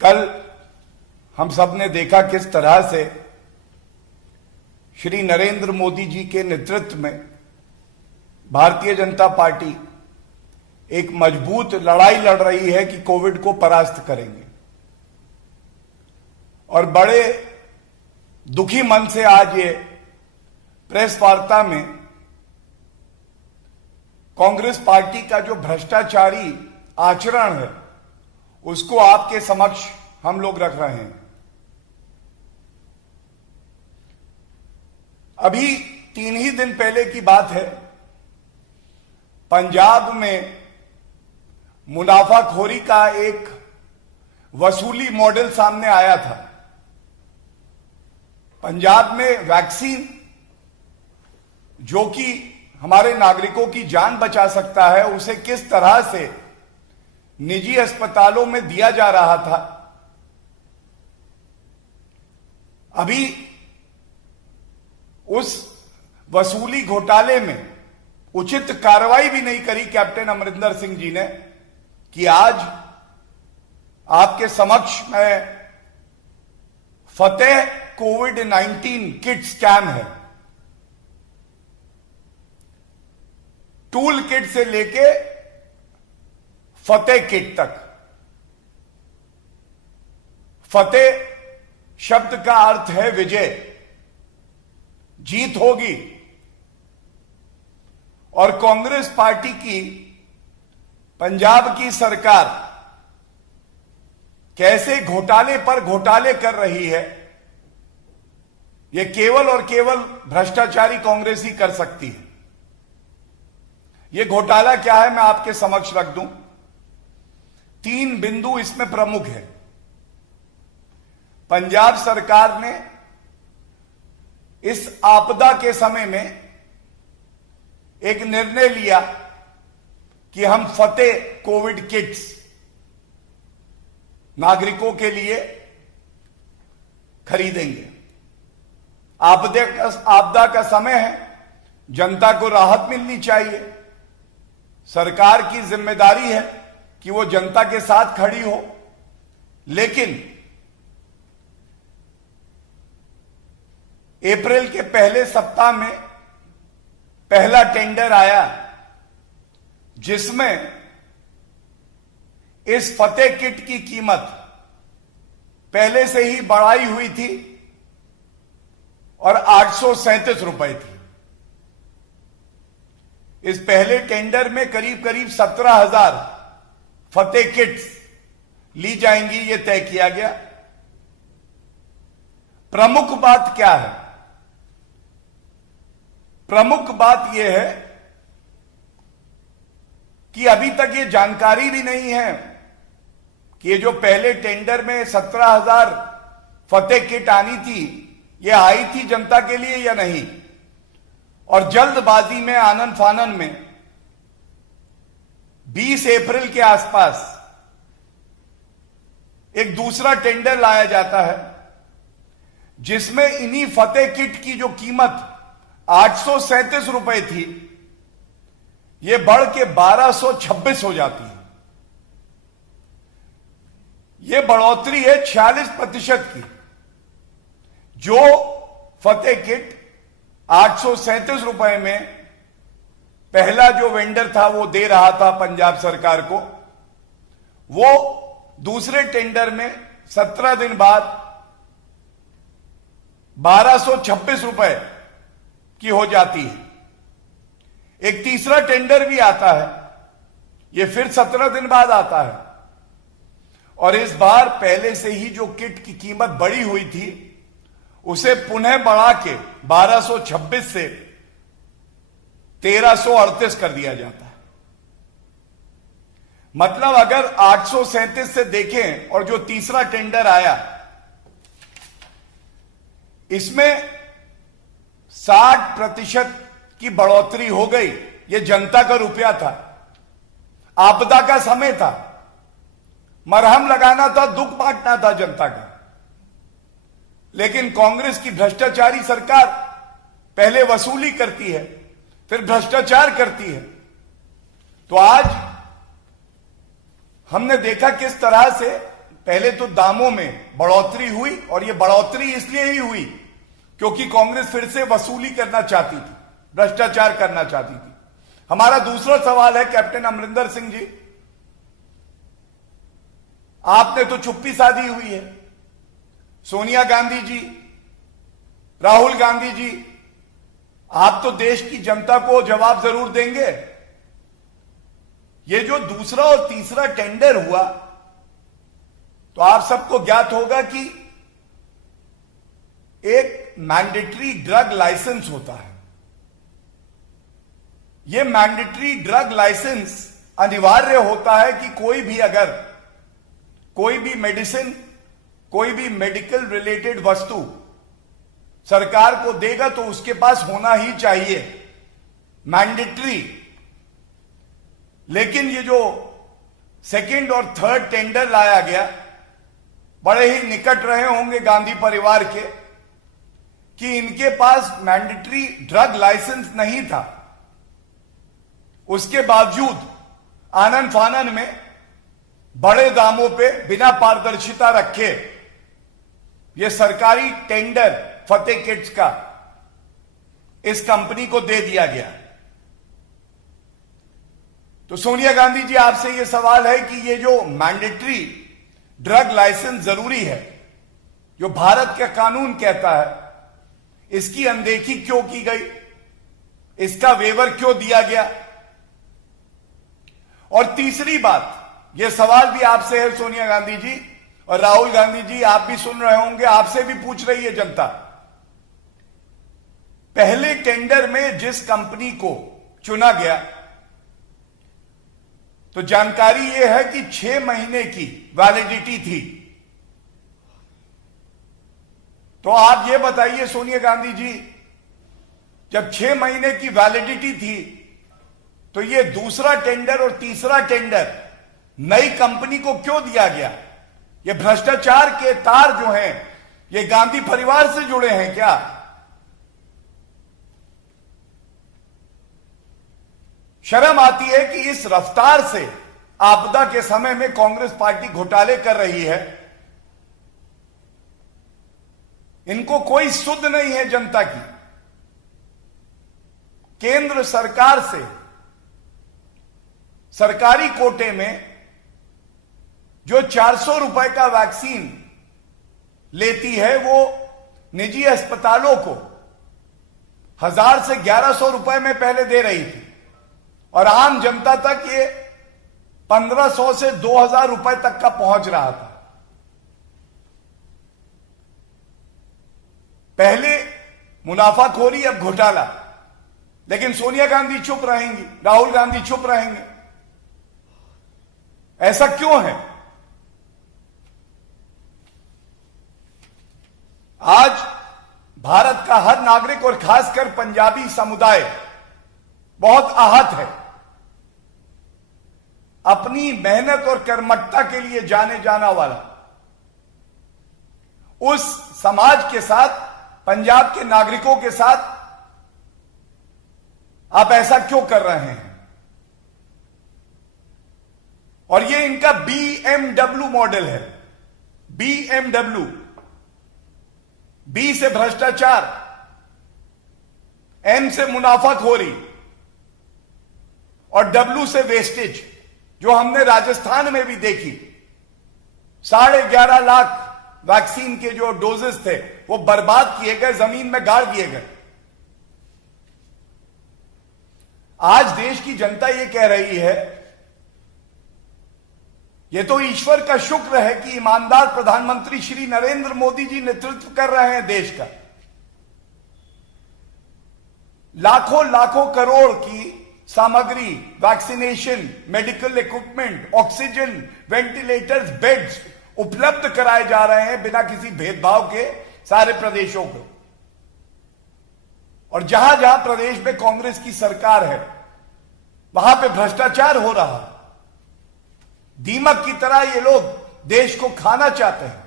कल हम सब ने देखा किस तरह से श्री नरेंद्र मोदी जी के नेतृत्व में भारतीय जनता पार्टी एक मजबूत लड़ाई लड़ रही है कि कोविड को परास्त करेंगे। और बड़े दुखी मन से आज ये प्रेस वार्ता में कांग्रेस पार्टी का जो भ्रष्टाचारी आचरण है उसको आपके समक्ष हम लोग रख रहे हैं। अभी 3 ही दिन पहले की बात है, पंजाब में मुनाफाखोरी का एक वसूली मॉडल सामने आया था। पंजाब में वैक्सीन जो कि हमारे नागरिकों की जान बचा सकता है, उसे किस तरह से निजी अस्पतालों में दिया जा रहा था। अभी उस वसूली घोटाले में उचित कार्रवाई भी नहीं करी कैप्टन अमरिंदर सिंह जी ने कि आज आपके समक्ष में फतेह कोविड-19 किट स्कैम है। टूल किट से लेके फतेह किट तक। फतेह शब्द का अर्थ है विजय, जीत होगी। और कांग्रेस पार्टी की पंजाब की सरकार कैसे घोटाले पर घोटाले कर रही है, यह केवल और केवल भ्रष्टाचारी कांग्रेस ही कर सकती है। यह घोटाला क्या है मैं आपके समक्ष रख दूं। 3 बिंदु इसमें प्रमुख है। पंजाब सरकार ने इस आपदा के समय में एक निर्णय लिया कि हम फतेह कोविड किट्स नागरिकों के लिए खरीदेंगे। आपदा का समय है, जनता को राहत मिलनी चाहिए। सरकार की जिम्मेदारी है कि वो जनता के साथ खड़ी हो। लेकिन अप्रैल के पहले सप्ताह में पहला टेंडर आया जिसमें इस फतेह किट की कीमत पहले से ही बढ़ाई हुई थी और 837 रुपए थी। इस पहले टेंडर में करीब करीब 17,000 फतेह किट्स ली जाएंगी, यह तय किया गया। प्रमुख बात क्या है? प्रमुख बात यह है कि अभी तक यह जानकारी भी नहीं है कि ये जो पहले टेंडर में 17,000 फतेह किट आनी थी, यह आई थी जनता के लिए या नहीं। और जल्दबाजी में, आनन फानन में 20 अप्रैल के आसपास एक दूसरा टेंडर लाया जाता है जिसमें इन्हीं फतेह किट की जो कीमत 837 रुपए थी, यह बढ़ के 1226 हो जाती है। यह बढ़ोतरी है 46% की। जो फतेह किट 837 रुपए में पहला जो वेंडर था वो दे रहा था पंजाब सरकार को, वो दूसरे टेंडर में 17 दिन बाद 1226 रुपए की हो जाती है। एक तीसरा टेंडर भी आता है, यह फिर 17 दिन बाद आता है। और इस बार पहले से ही जो किट की कीमत बढ़ी हुई थी उसे पुनः बढ़ा के 1226 से 1338 कर दिया जाता है। मतलब अगर 837 से देखें और जो तीसरा टेंडर आया इसमें 60% की बढ़ोतरी हो गई। यह जनता का रुपया था, आपदा का समय था, मरहम लगाना था, दुख बांटना था जनता का। लेकिन कांग्रेस की भ्रष्टाचारी सरकार पहले वसूली करती है, फिर भ्रष्टाचार करती है। तो आज हमने देखा किस तरह से पहले तो दामों में बढ़ोतरी हुई, और यह बढ़ोतरी इसलिए ही हुई क्योंकि कांग्रेस फिर से वसूली करना चाहती थी, भ्रष्टाचार करना चाहती थी। हमारा दूसरा सवाल है कैप्टन अमरिंदर सिंह जी, आपने तो चुप्पी साधी हुई है। सोनिया गांधी जी, राहुल गांधी जी, आप तो देश की जनता को जवाब जरूर देंगे। ये जो दूसरा और तीसरा टेंडर हुआ, तो आप सबको ज्ञात होगा कि एक मैंडेटरी ड्रग लाइसेंस होता है। यह मैंडेटरी ड्रग लाइसेंस अनिवार्य होता है कि कोई भी अगर कोई भी मेडिसिन, कोई भी मेडिकल रिलेटेड वस्तु सरकार को देगा तो उसके पास होना ही चाहिए, मैंडेटरी। लेकिन ये जो सेकंड और थर्ड टेंडर लाया गया, बड़े ही निकट रहे होंगे गांधी परिवार के कि इनके पास मैंडेटरी ड्रग लाइसेंस नहीं था। उसके बावजूद आनन फानन में बड़े दामों पे बिना पारदर्शिता रखे यह सरकारी टेंडर फतेह किट्स का इस कंपनी को दे दिया गया। तो सोनिया गांधी जी, आपसे यह सवाल है कि यह जो मैंडेटरी ड्रग लाइसेंस जरूरी है, जो भारत का कानून कहता है, इसकी अनदेखी क्यों की गई? इसका वेवर क्यों दिया गया? और तीसरी बात, यह सवाल भी आपसे है सोनिया गांधी जी, और राहुल गांधी जी आप भी सुन रहे होंगे, आपसे भी पूछ रही है जनता। पहले टेंडर में जिस कंपनी को चुना गया, तो जानकारी यह है कि 6 महीने की वैलिडिटी थी। तो आप ये बताइए सोनिया गांधी जी, जब 6 महीने की वैलिडिटी थी, तो ये दूसरा टेंडर और तीसरा टेंडर नई कंपनी को क्यों दिया गया? ये भ्रष्टाचार के तार जो हैं, ये गांधी परिवार से जुड़े हैं क्या? शर्म आती है कि इस रफ्तार से आपदा के समय में कांग्रेस पार्टी घोटाले कर रही है। इनको कोई सुध नहीं है जनता की। केंद्र सरकार से सरकारी कोटे में जो 400 रुपए का वैक्सीन लेती है, वो निजी अस्पतालों को 1000 से 1100 रुपए में पहले दे रही थी, और आम जनता तक ये 1500 से 2000 रुपए तक का पहुंच रहा था। पहले मुनाफाखोरी, अब घोटाला। लेकिन सोनिया गांधी चुप रहेंगी, राहुल गांधी चुप रहेंगे। ऐसा क्यों है? आज भारत का हर नागरिक और खासकर पंजाबी समुदाय बहुत आहत है। अपनी मेहनत और कर्मठता के लिए जाने जाना वाला उस समाज के साथ, पंजाब के नागरिकों के साथ आप ऐसा क्यों कर रहे हैं? और ये इनका BMW मॉडल है। BMW, B से भ्रष्टाचार, M से मुनाफाखोरी और W से वेस्टेज, जो हमने राजस्थान में भी देखी। 11.5 लाख वैक्सीन के जो डोजेस थे वो बर्बाद किए गए, जमीन में गाड़ दिए गए। आज देश की जनता ये कह रही है, ये तो ईश्वर का शुक्र है कि ईमानदार प्रधानमंत्री श्री नरेंद्र मोदी जी नेतृत्व कर रहे हैं देश का। लाखों लाखों करोड़ की सामग्री, vaccination, medical equipment, oxygen, ventilators, beds उपलब्ध कराए जा रहे हैं बिना किसी भेदभाव के सारे प्रदेशों को। और जहां जहां प्रदेश में कांग्रेस की सरकार है, वहां पे भ्रष्टाचार हो रहा है। दीमक की तरह ये लोग देश को खाना चाहते हैं।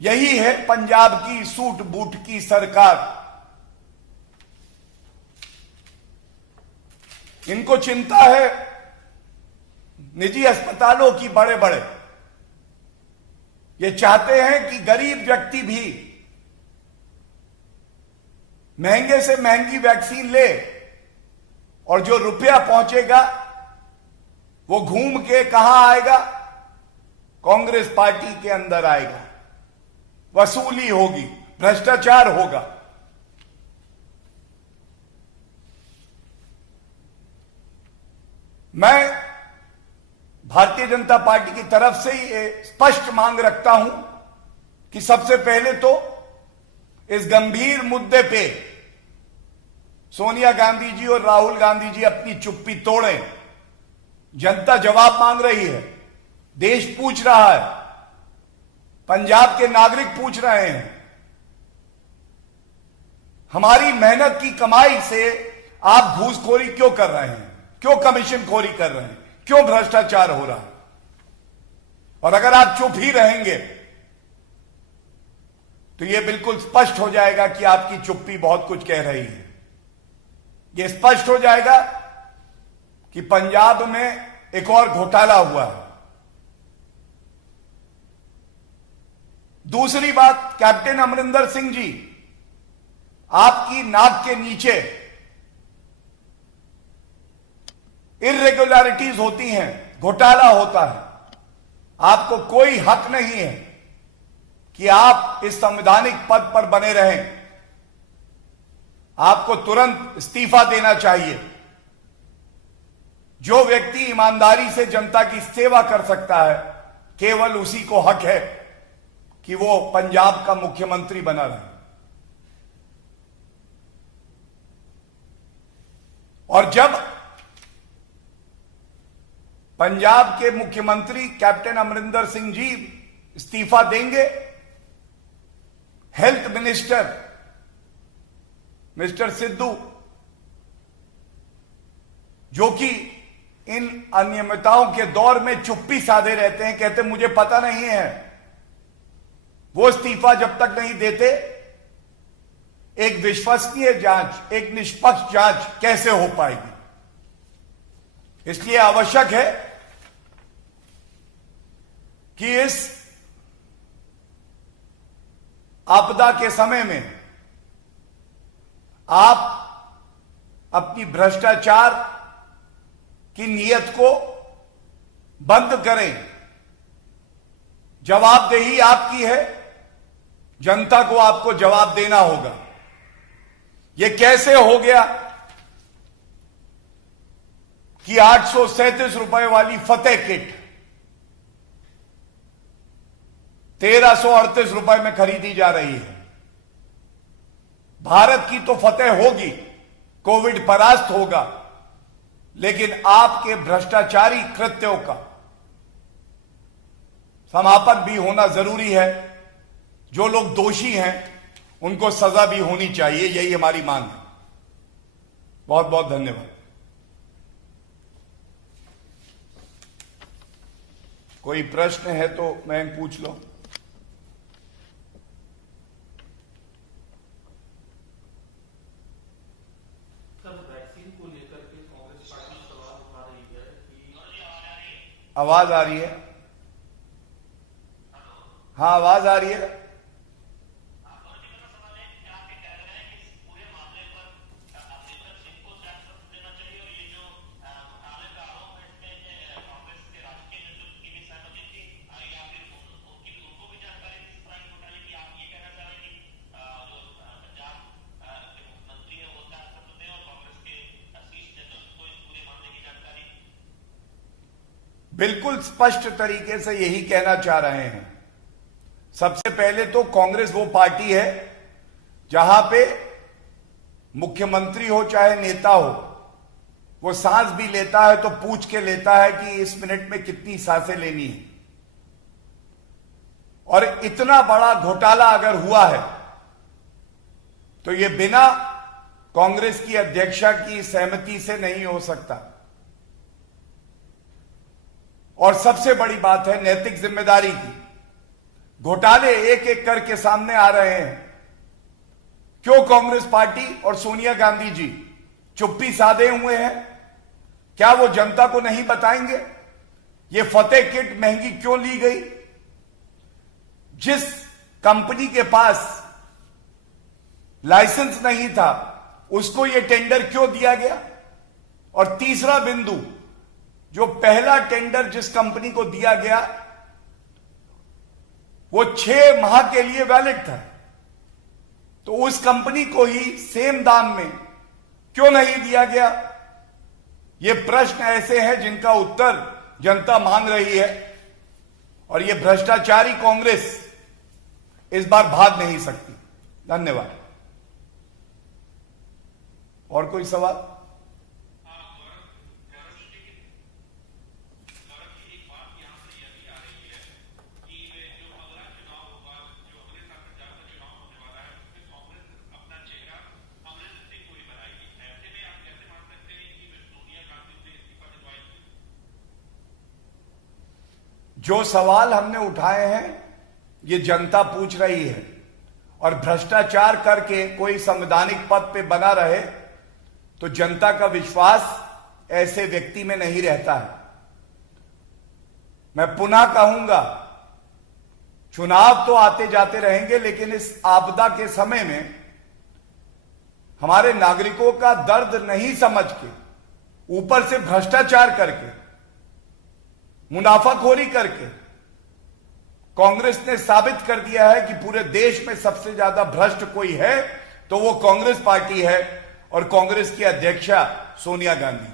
यही है पंजाब की सूट बूट की सरकार। इनको चिंता है निजी अस्पतालों की बड़े बड़े, ये चाहते हैं कि गरीब व्यक्ति भी महंगे से महंगी वैक्सीन ले और जो रुपया पहुंचेगा वो घूम के कहां आएगा? कांग्रेस पार्टी के अंदर आएगा। वसूली होगी, भ्रष्टाचार होगा। मैं भारतीय जनता पार्टी की तरफ से ये स्पष्ट मांग रखता हूं कि सबसे पहले तो इस गंभीर मुद्दे पे सोनिया गांधी जी और राहुल गांधी जी अपनी चुप्पी तोड़ें। जनता जवाब मांग रही है, देश पूछ रहा है, पंजाब के नागरिक पूछ रहे हैं। हमारी मेहनत की कमाई से आप घूसखोरी क्यों कर रहे हैं? क्यों कमीशन खोरी कर रहे हैं? क्यों भ्रष्टाचार हो रहा है? और अगर आप चुप ही रहेंगे तो यह बिल्कुल स्पष्ट हो जाएगा कि आपकी चुप्पी बहुत कुछ कह रही है। यह स्पष्ट हो जाएगा कि पंजाब में एक और घोटाला हुआ है। दूसरी बात, कैप्टन अमरिंदर सिंह जी, आपकी नाक के नीचे इर्रेगुलरिटीज होती हैं, घोटाला होता है। आपको कोई हक नहीं है कि आप इस संवैधानिक पद पर बने रहें। आपको तुरंत इस्तीफा देना चाहिए। जो व्यक्ति ईमानदारी से जनता की सेवा कर सकता है, केवल उसी को हक है कि वो पंजाब का मुख्यमंत्री बना रहे। और जब पंजाब के मुख्यमंत्री कैप्टन अमरिंदर सिंह जी इस्तीफा देंगे, हेल्थ मिनिस्टर मिस्टर सिद्धू, जो कि इन अनियमितताओं के दौर में चुप्पी साधे रहते हैं, कहते मुझे पता नहीं है, वो इस्तीफा जब तक नहीं देते एक विश्वसनीय जांच, एक निष्पक्ष जांच कैसे हो पाएगी? इसलिए आवश्यक है कि इस आपदा के समय में आप अपनी भ्रष्टाचार की नीयत को बंद करें। जवाबदेही आपकी है, जनता को आपको जवाब देना होगा। यह कैसे हो गया कि 837 रुपए वाली फतेह किट 1338 रुपए में खरीदी जा रही है? भारत की तो फतेह होगी, कोविड परास्त होगा, लेकिन आपके भ्रष्टाचारी कृत्यों का समापन भी होना जरूरी है। जो लोग दोषी हैं उनको सजा भी होनी चाहिए, यही हमारी मांग है। बहुत बहुत धन्यवाद। कोई प्रश्न है तो मैं पूछ लो। आवाज आ रही है? हाँ, आवाज आ रही है। बिल्कुल स्पष्ट तरीके से यही कहना चाह रहे हैं। सबसे पहले तो कांग्रेस वो पार्टी है जहां पे मुख्यमंत्री हो चाहे नेता हो, वो सांस भी लेता है तो पूछ के लेता है कि इस मिनट में कितनी सांसें लेनी है। और इतना बड़ा घोटाला अगर हुआ है तो ये बिना कांग्रेस की अध्यक्षा की सहमति से नहीं हो सकता। और सबसे बड़ी बात है नैतिक जिम्मेदारी की। घोटाले एक एक करके सामने आ रहे हैं। क्यों कांग्रेस पार्टी और सोनिया गांधी जी चुप्पी साधे हुए हैं? क्या वो जनता को नहीं बताएंगे ये फतेह किट महंगी क्यों ली गई? जिस कंपनी के पास लाइसेंस नहीं था उसको यह टेंडर क्यों दिया गया? और तीसरा बिंदु, जो पहला टेंडर जिस कंपनी को दिया गया वो 6 माह के लिए वैलिड था, तो उस कंपनी को ही सेम दाम में क्यों नहीं दिया गया? ये प्रश्न ऐसे हैं जिनका उत्तर जनता मांग रही है, और ये भ्रष्टाचारी कांग्रेस इस बार भाग नहीं सकती। धन्यवाद। और कोई सवाल? जो सवाल हमने उठाए हैं ये जनता पूछ रही है, और भ्रष्टाचार करके कोई संवैधानिक पद पे बना रहे तो जनता का विश्वास ऐसे व्यक्ति में नहीं रहता है। मैं पुनः कहूंगा, चुनाव तो आते जाते रहेंगे, लेकिन इस आपदा के समय में हमारे नागरिकों का दर्द नहीं समझ के ऊपर से भ्रष्टाचार करके, मुनाफाखोरी करके कांग्रेस ने साबित कर दिया है कि पूरे देश में सबसे ज्यादा भ्रष्ट कोई है तो वो कांग्रेस पार्टी है, और कांग्रेस की अध्यक्षा सोनिया गांधी।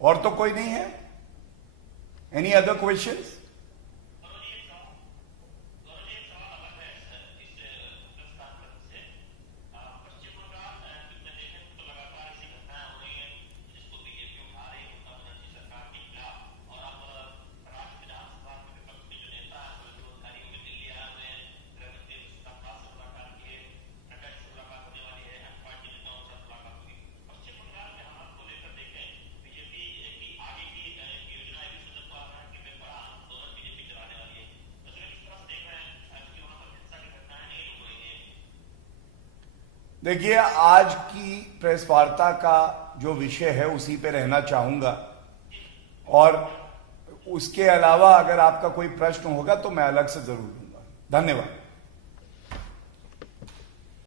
और तो कोई नहीं है? Any other questions? देखिए, आज की प्रेस वार्ता का जो विषय है उसी पे रहना चाहूंगा, और उसके अलावा अगर आपका कोई प्रश्न होगा तो मैं अलग से जरूर दूंगा। धन्यवाद।